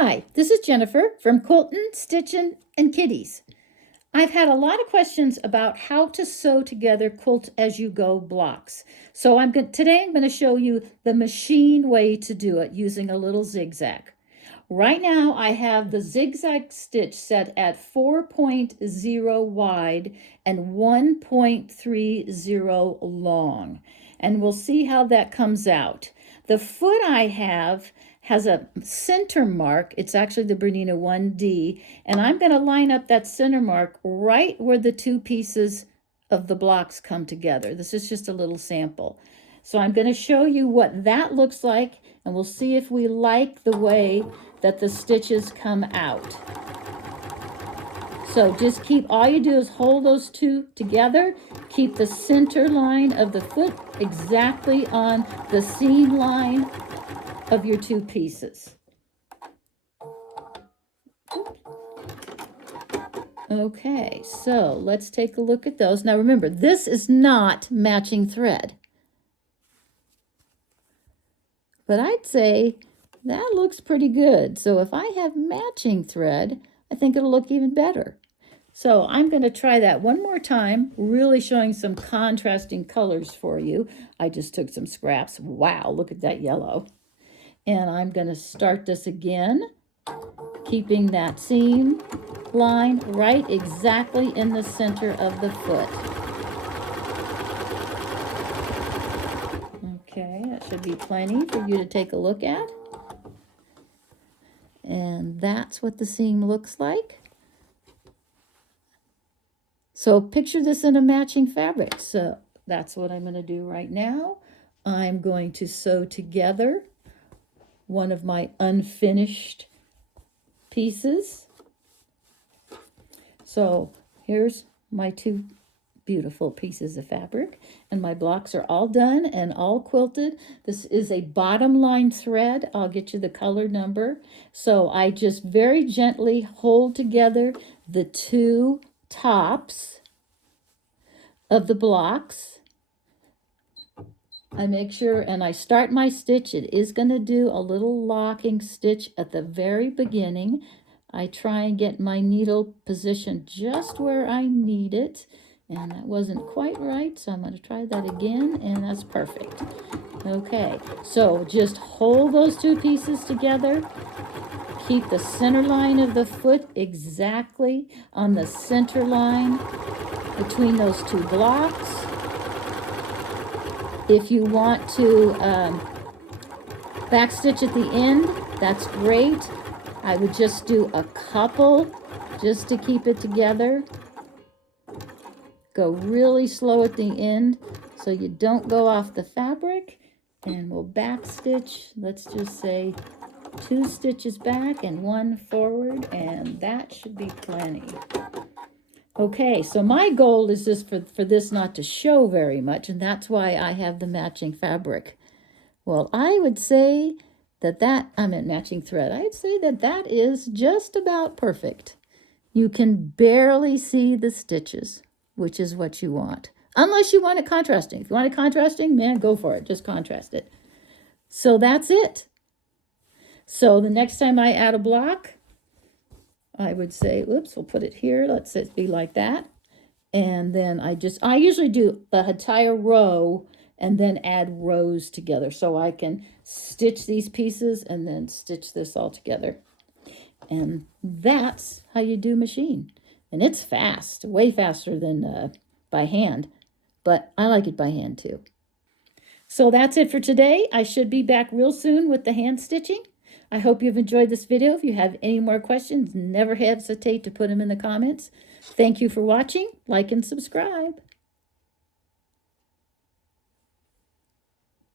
Hi, this is Jennifer from Quiltin', Stitchin', and Kitties. I've had a lot of questions about how to sew together quilt as you go blocks. So today I'm going to show you the machine way to do it using a little zigzag. Right now I have the zigzag stitch set at 4.0 wide and 1.30 long. And we'll see how that comes out. The foot I have has a center mark. It's actually the Bernina 1D, and I'm going to line up that center mark right where the two pieces of the blocks come together. This is just a little sample. So I'm going to show you what that looks like, and we'll see if we like the way that the stitches come out. So just all you do is hold those two together, keep the center line of the foot exactly on the seam line of your two pieces. Okay, so let's take a look at those. Now remember, this is not matching thread. But I'd say that looks pretty good. So if I have matching thread, I think it'll look even better. So I'm going to try that one more time, really showing some contrasting colors for you. I just took some scraps. Wow, look at that yellow. And I'm going to start this again, keeping that seam line right exactly in the center of the foot. Okay, that should be plenty for you to take a look at. And that's what the seam looks like. So picture this in a matching fabric. So that's what I'm going to do right now. I'm going to sew together one of my unfinished pieces. So here's my two beautiful pieces of fabric, and my blocks are all done and all quilted. This is a bottom line thread. I'll get you the color number. So I just very gently hold together the two tops of the blocks. I make sure, and I start my stitch. It is going to do a little locking stitch at the very beginning. I try and get my needle positioned just where I need it, and that wasn't quite right, so I'm going to try that again, and that's perfect. Okay, so just hold those two pieces together. Keep the center line of the foot exactly on the center line between those two blocks. If you want to back stitch at the end, that's great. I would just do a couple just to keep it together. Go really slow at the end so you don't go off the fabric, and we'll back stitch. Let's just say 2 stitches back and 1 forward, and that should be plenty. Okay, so my goal is just for this not to show very much, and that's why I have the matching fabric. Well, I would say matching thread. I'd say that is just about perfect. You can barely see the stitches, which is what you want. Unless you want it contrasting. If you want it contrasting, man, go for it. Just contrast it. So that's it. So the next time I add a block, I would say, oops, we'll put it here. Let's it be like that. And then I usually do the entire row and then add rows together. So I can stitch these pieces and then stitch this all together. And that's how you do machine. And it's fast, way faster than by hand. But I like it by hand too. So that's it for today. I should be back real soon with the hand stitching. I hope you've enjoyed this video. If you have any more questions, never hesitate to put them in the comments. Thank you for watching. Like and subscribe.